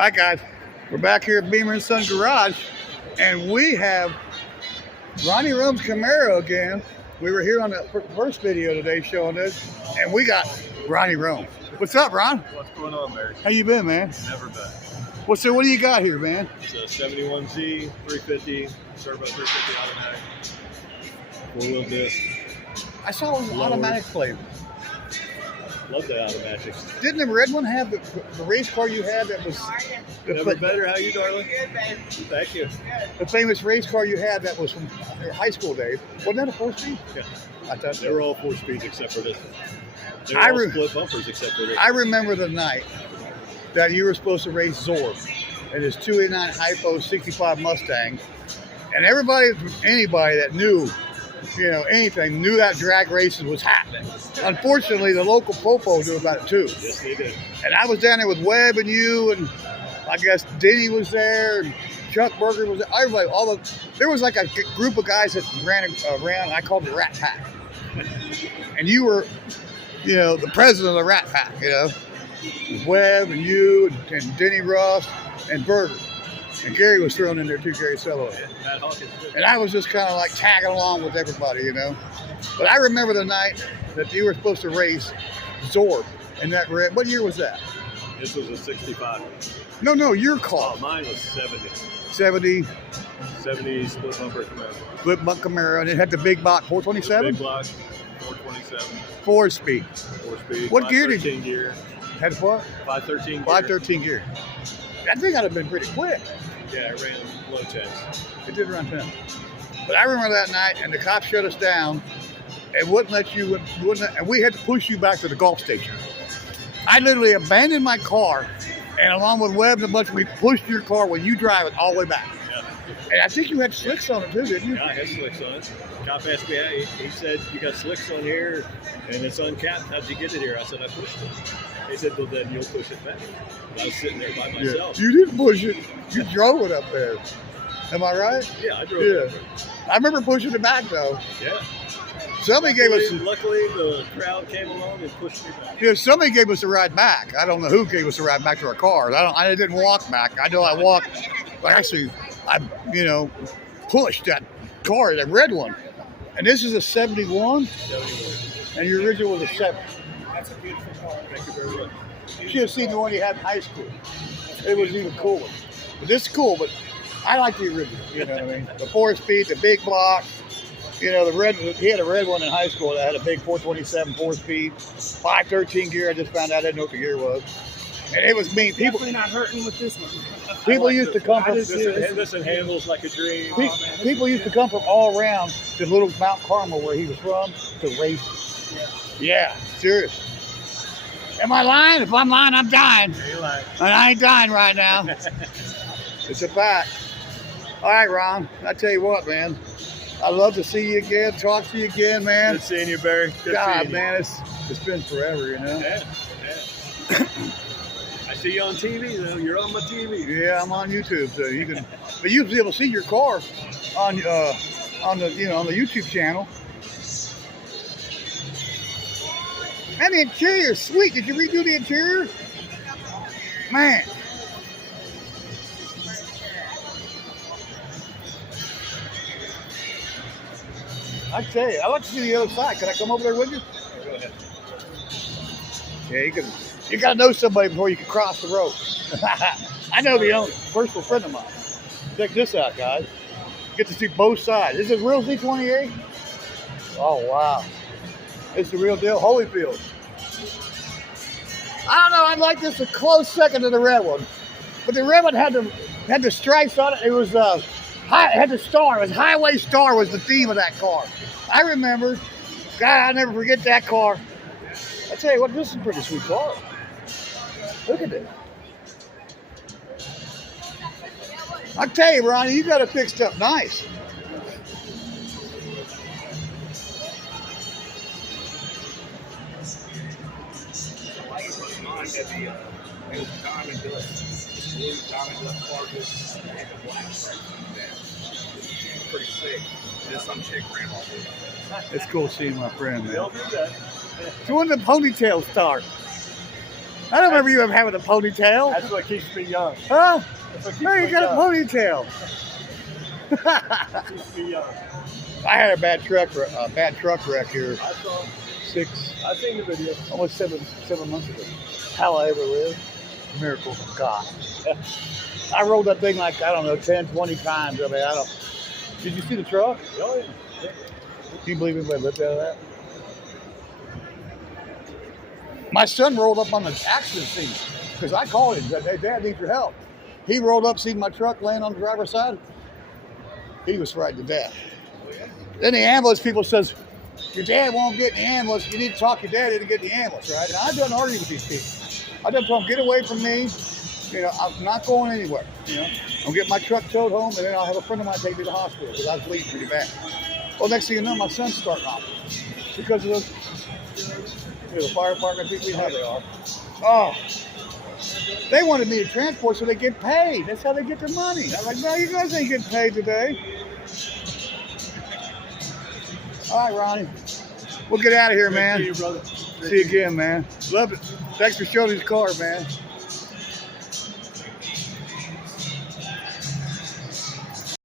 Hi guys, we're back here at Beamer & Son Garage, and we have Ronnie Roehm's Camaro again. We were here on the first video today showing this, and we got Ronnie Roehm. What's up, Ron? What's going on, Barry? How you been, man? Never been. What do you got here, man? It's a 71Z, 350, Turbo 350 automatic, 4-wheel disc. I saw it was an automatic flavor. Love the automatics. Didn't the red one have the race car you had that was... Never better. How you, darling? Thank you. The famous race car you had that was from your high school days. Wasn't that a 4-speed? Yeah. I thought they were all 4 speeds except for this one. They were all split bumpers except for this I remember the night that you were supposed to race Zorb in his 289 Hypo 65 Mustang. And anybody that knew, anything, knew that drag racing was happening. Unfortunately, the local popo knew about it too. Yes, they did. And I was down there with Webb and you, and I guess Denny was there, and Chuck Berger was there. Everybody, there was like a group of guys that ran around. I called it Rat Pack. And you were, the president of the Rat Pack, Webb and you and Denny Russ and Berger. And Gary was thrown in there too, Gary Sello. And I was just kind of like tagging along with everybody, But I remember the night that you were supposed to race Zorb in that red. What year was that? This was a 65. No, your car. Oh, mine was 70. 70 split bumper Camaro. Split bumper Camaro, and it had the big block 427? Big block, 427. 4-speed. 4-speed. What gear did you? Gear. Had what? 513 gear. 513 gear. That thing ought to have been pretty quick. Yeah, it ran low 10s. It did run 10. But I remember that night, and the cops shut us down and wouldn't let you, and we had to push you back to the Gulf station. I literally abandoned my car, and along with Webb and a bunch, we pushed your car when you drive it all the way back. Yeah. And I think you had slicks on it too, didn't you? Yeah, I had slicks on it. Cop asked me, he said, you got slicks on here, and it's uncapped. How'd you get it here? I said, I pushed it. He said, well, then you'll push it back. I was sitting there by myself. Yeah. You didn't push it. You drove it up there. Am I right? Yeah, I drove it up there. I remember pushing it back, though. Yeah. Somebody gave us... Luckily, the crowd came along and pushed me back. Yeah, somebody gave us a ride back. I don't know who gave us a ride back to our cars. I didn't walk back. I know I walked... Actually, I pushed that car, that red one. And this is a 71? 71. And your original was a 7. That's a beautiful car. Thank you very much. You should have seen the one you had in high school. It was even cooler. But this is cool, but I like the original, you know what I mean? The 4-speed, the big block. The red, he had a red one in high school that had a big 427 4-speed, 513 gear. I just found out I didn't know what the gear was. And it was mean. People definitely not hurting with this one. People used to come from... This handles like a dream. People used to come from all around to little Mount Carmel, where he was from, to race. Yeah, serious. Am I lying? If I'm lying, I'm dying. Yeah, you're lying. And I ain't dying right now. It's a fact. All right, Ron. I tell you what, man. I'd love to see you again, talk to you again, man. Good seeing you, Barry. Good God, seeing you. man, it's been forever, Yeah. I see you on TV, though. You're on my TV. Yeah, I'm on YouTube, so you can. But you'll be able to see your car on the on the YouTube channel. And the interior is sweet. Did you redo the interior? Man. I tell you, I'd like to see the other side. Can I come over there with you? Go ahead. Yeah, you gotta know somebody before you can cross the road. I know the personal friend of mine. Check this out, guys. Get to see both sides. This is real Z28. Oh wow. It's the real deal. Holyfield. I don't know, I like this a close second to the red one. But the red one had the stripes on it. It was it had the star. It was Highway Star was the theme of that car. I remember. God, I'll never forget that car. I tell you what, this is a pretty sweet car. Look at it. I tell you, Ronnie, you got it fixed up nice. Pretty sick. Just some chick ran all over. It's cool seeing my friend, man. They'll do that. So when the ponytail start? I don't remember you ever having a ponytail. That's what keeps me young. Huh? That's what keeps Hey, you me got a young. ponytail. Keeps me young. I had a bad truck wreck here I saw. I seen the video. almost seven months ago. How I ever lived, miracle from God. I rolled that thing like, I don't know, 10, 20 times. I mean, I don't. Did you see the truck? Oh, yeah. Can you believe anybody lived out of that? My son rolled up on the accident scene because I called him. Said, "Hey, Dad, need your help." He rolled up, seen my truck laying on the driver's side. He was frightened to death. Then the ambulance people says, "Your dad won't get in the ambulance. You need to talk your dad into getting the ambulance, right?" And I done argue with these people. I done told them, "Get away from me. You know, I'm not going anywhere. You know, I'll get my truck towed home, and then I'll have a friend of mine take me to the hospital because I was bleeding pretty bad." Well, next thing you know, my son's starting off because of the fire department people. You know how they are. Oh, they wanted me to transport so they get paid. That's how they get their money. I'm like, no, you guys ain't getting paid today. All right, Ronnie. We'll get out of here, man. See you, brother. See you again, man. Love it. Thanks for showing this car, man.